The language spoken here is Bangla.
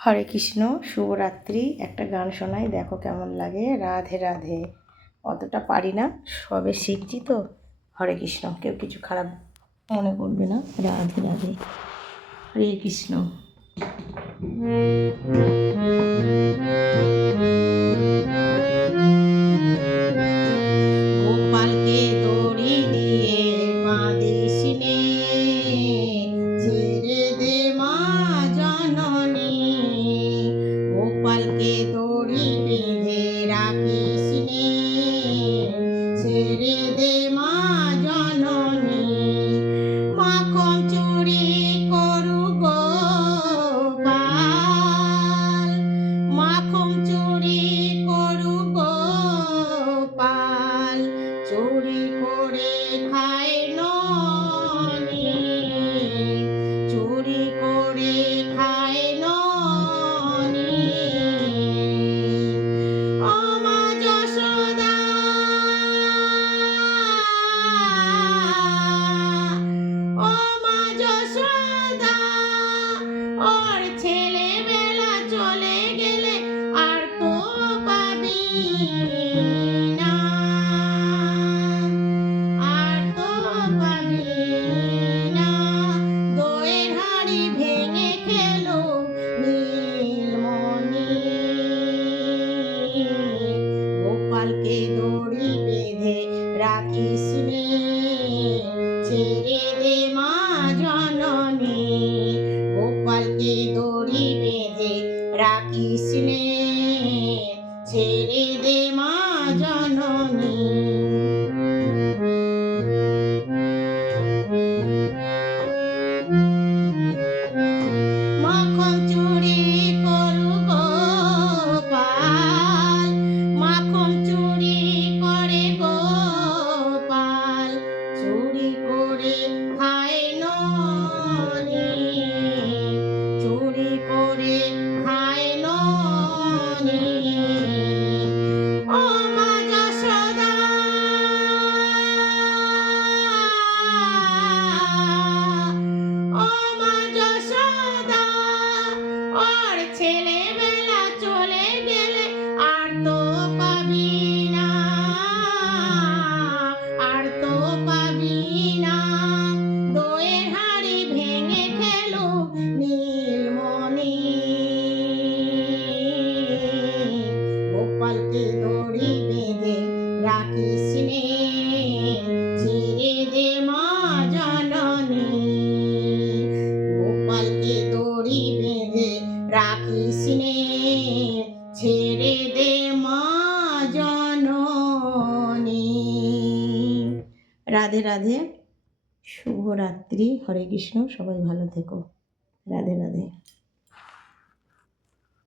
হরে কৃষ্ণ, শুভরাত্রি। একটা গান শোনাই, দেখো কেমন লাগে। রাধে রাধে। অতটা পারি না, সবে শিখছি তো। হরে কৃষ্ণ, কেউ কিছু খারাপ মনে করবে না। রাধে রাধে, হরে কৃষ্ণ। গোপালকে দড়ি দিয়ে বাঁধিস নে, ছেড়ে দে মা জননী। গোপালকে দড়ি বেঁধে রাখিস নে, ছেড়ে দে মা জননী। মাখন চুরি করু গোপাল, মাখন চুরি করু গোপাল, চুরি করে খায় ননি, চুরি করে খায় ননি। ও মা যশোদা, ও মা যশোদা, ওর ছেলেবেলা চলে গেলে আর তো পাবি না, আর তো পাবি না। দইয়ের হাঁড়ি ভেঙে খেলো নীলমণি। গোপালকে দড়ি বেঁধে রাখিস নে, ছেড়ে দে মা জননী। গোপালকে দড়ি বেঁধে রাখিস নে, ছেড়ে দে মা জননী। মাখন চুরি করু গোপাল, মাখন চুরি করে গোপাল, চুরি করে খায় ননি, চুরি করে খায় ননি। ও মা যশোদা, ও মা যশোদা, ওর ছেলেবেলা চলে গেলে আর তো পাবি না, আর তো পাবি না। দইয়ের হাঁড়ি ভেঙে খেলো নীলমণি। গোপালকে দড়ি বেঁধে রাখিস নে, ছেড়ে দে মা জননী। গোপালকে দড়ি বেঁধে রাখিস নে, ছেড়ে দে মা জননী। রাধে রাধে, শুভরাত্রি। হরে কৃষ্ণ, সবাই ভালো থেকো। রাধে রাধে।